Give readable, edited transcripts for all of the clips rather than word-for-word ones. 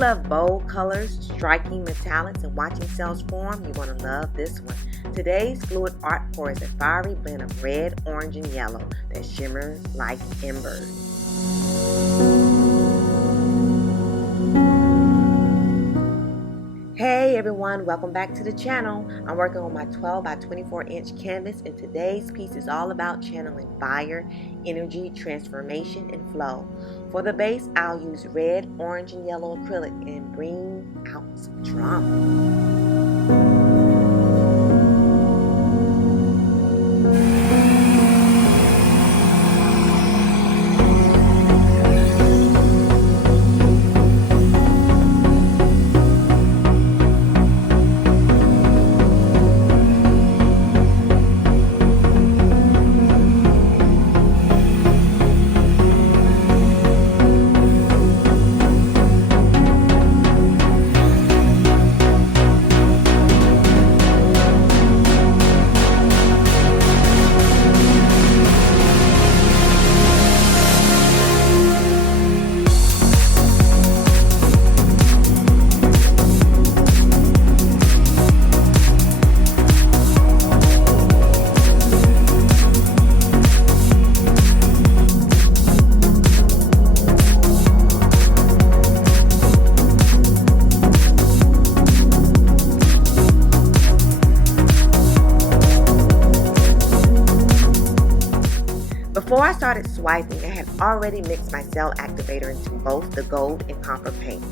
love bold colors, striking metallics, and watching cells form, you're going to love this one. Today's fluid art pour is a fiery blend of red, orange, and yellow that shimmers like embers. Hey everyone, welcome back to the channel. I'm working on my 12 by 24 inch canvas, and today's piece is all about channeling fire, energy, transformation, and flow. For the base, I'll use red, orange, and yellow acrylic and bring out some drama. Before I started swiping, I had already mixed my cell activator into both the gold and copper paint.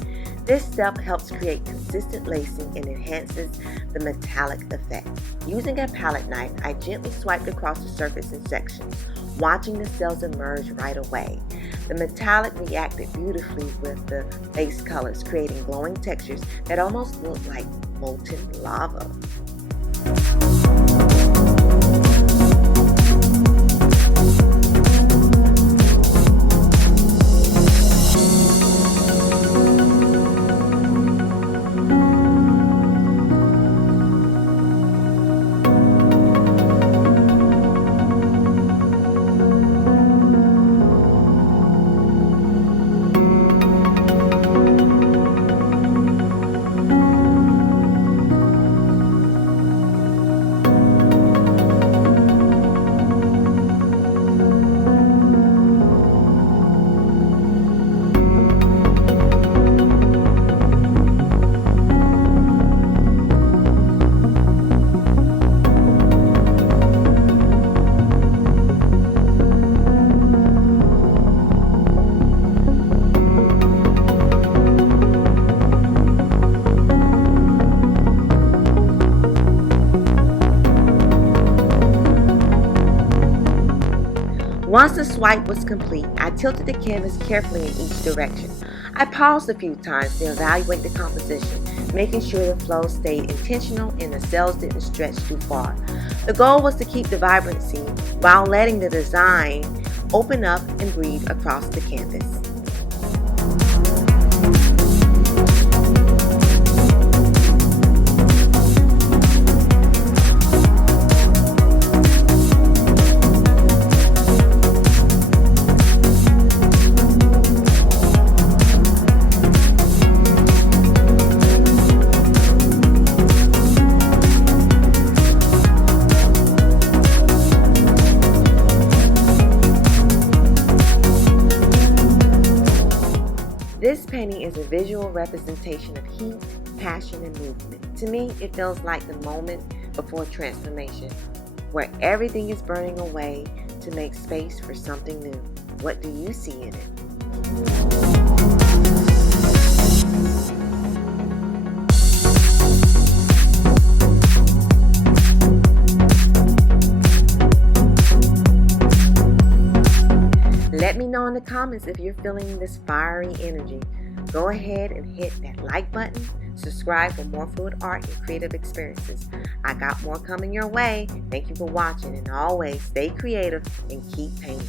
This step helps create consistent lacing and enhances the metallic effect. Using a palette knife, I gently swiped across the surface in sections, watching the cells emerge right away. The metallic reacted beautifully with the base colors, creating glowing textures that almost look like molten lava. Once the swipe was complete, I tilted the canvas carefully in each direction. I paused a few times to evaluate the composition, making sure the flow stayed intentional and the cells didn't stretch too far. The goal was to keep the vibrancy while letting the design open up and breathe across the canvas. This painting is a visual representation of heat, passion, and movement. To me, it feels like the moment before transformation, where everything is burning away to make space for something new. What do you see in it? Let me know in the comments if you're feeling this fiery energy. Go ahead and hit that like button, subscribe for more fluid art and creative experiences. I got more coming your way. Thank you for watching, and always stay creative and keep painting.